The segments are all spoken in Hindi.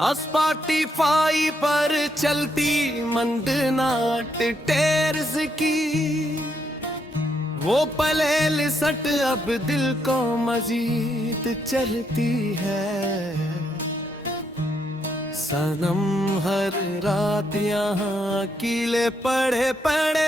स्पॉटिफाई पर चलती मंद नाट टेर्स की वो पले सट अब दिल को मजीद चलती है। सनम हर रात यहाँ कीले पड़े पड़े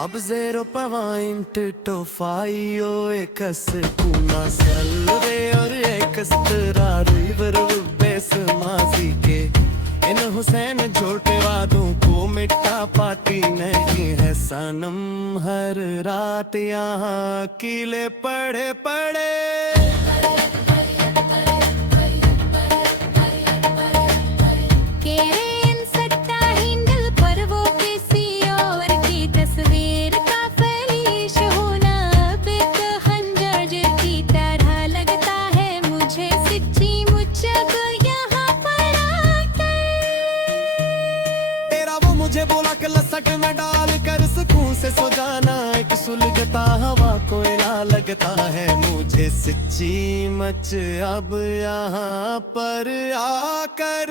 अब 0.25 एकस कुना सलरे और एकस तरारीवर बेस मासी के इन हुसैन झोटे वादों को मिटा पाती नहीं है। सनम हर रात यहाँ कीले पड़े पड़े मुझे बोला कि लसक में डाल कर सुकून से सो जाना। एक सुलगता हवा कोयला लगता है मुझे सच्ची मच अब यहाँ पर आकर।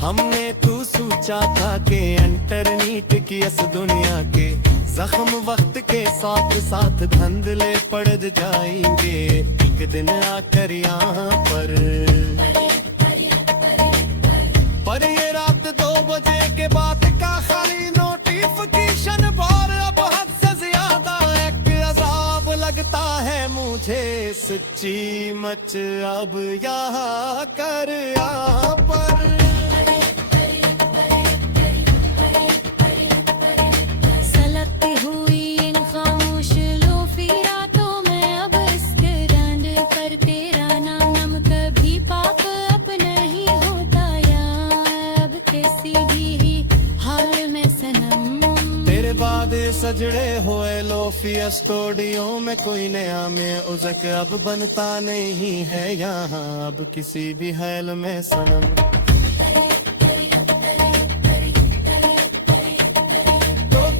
हमने तू सोचा था कि इंटरनेट की इस दुनिया के जख्म वक्त के साथ साथ धंधले पड़ जाएंगे एक दिन आकर यहाँ पर ये रात 2 बजे के बाद का खाली नोटिफिकेशन पर अब हद से ज्यादा एक अजाब लगता है मुझे सच्ची मच अब यहाँ कर यहाँ पर। सजड़े हुए लोफिया स्टूडियो में कोई नया में उजक अब बनता नहीं है यहाँ अब किसी भी हाल में सनम।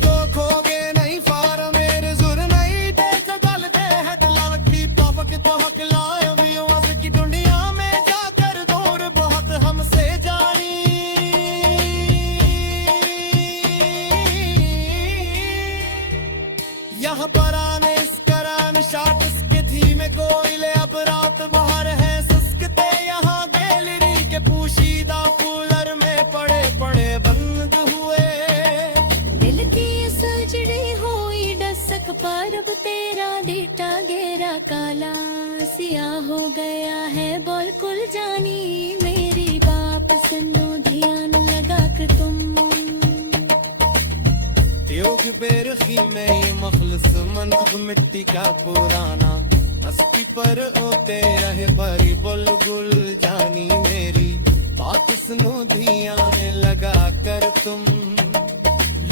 तो खोगे नहीं फार मेरे जुर नहीं देख गल दे हेडलाइन की पापक तो हक लाए व्यूअर्स की दुनिया में जाकर दूर बहुत हमसे जानी। यहाँ पर आने इस करान शाट इसके धीमे कोयले अब रात बाहर है सुस्कते यहाँ गैलरी के पोशीदा कूलर में पड़े पड़े बंद हुए। दिल की सजड़ी हुई डसक पर अब तेरा डेटा गेरा काला सिया हो गया है बिल्कुल जानी मेरी बाप सुनो ध्यान लगा कर तुम। योग बेरखी में ये मखलस मनग मिट्टी का पुराना हस्ती पर होते रहे बरी बुलबुल जानी मेरी बात सुनो ध्यान लगा कर तुम।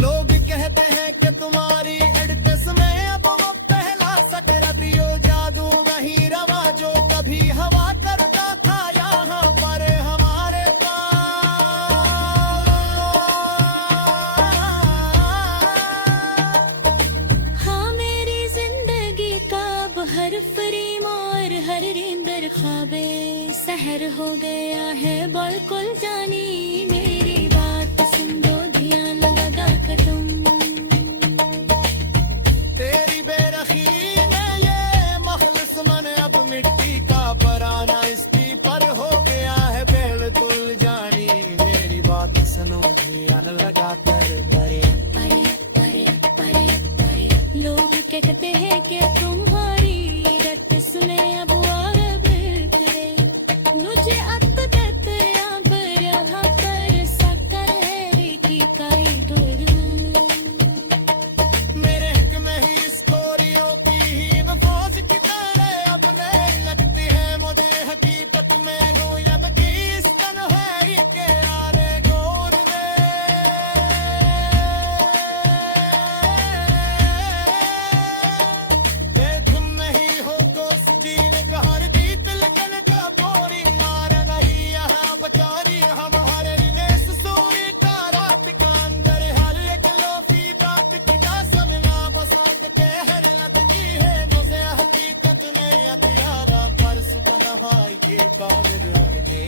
लोग कहते हैं कि तुम्हारी एडिटस में अब वो पहला सकरा दियो जादू गही रवा जो कभी हवा करता था यहाँ पर हमारे हर फ्रेम और हर रेंदर ख्वाबे सहर हो गया है बिल्कुल जानी मेरी बात सुन दो ध्यान लगा कर तुम। तेरी बेरखी में ये मखलस मन अब मिट्टी का पराना इसकी पर हो गया है बिल्कुल जानी मेरी बात सुनो ध्यान लगा कर। के काबिल रहेंगे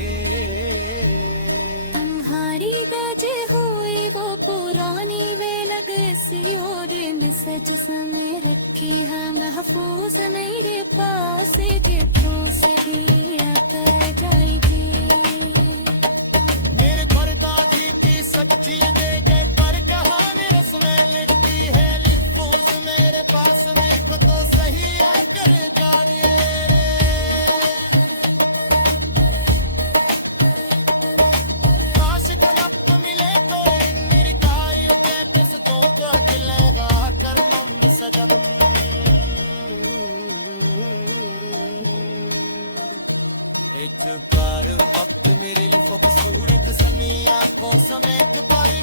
तुम्हारी बजे हुई वो पुरानी वे लग सी और में सच समय रखी है महफूज मेरे पास के ठोस दिया कर जाएगी मेरे घर दादी की सच्ची दे गए पर कहानी उसमें लिखती है लिफूज मेरे पास लिख तो सही आकर जानिए काश कनक मिले तो मेरी कायु के दिस्तों को दिलेगा कर मुम सजब एक बार वक्त मेरे लिए खूबसूरत सनी आंखों समेत बारी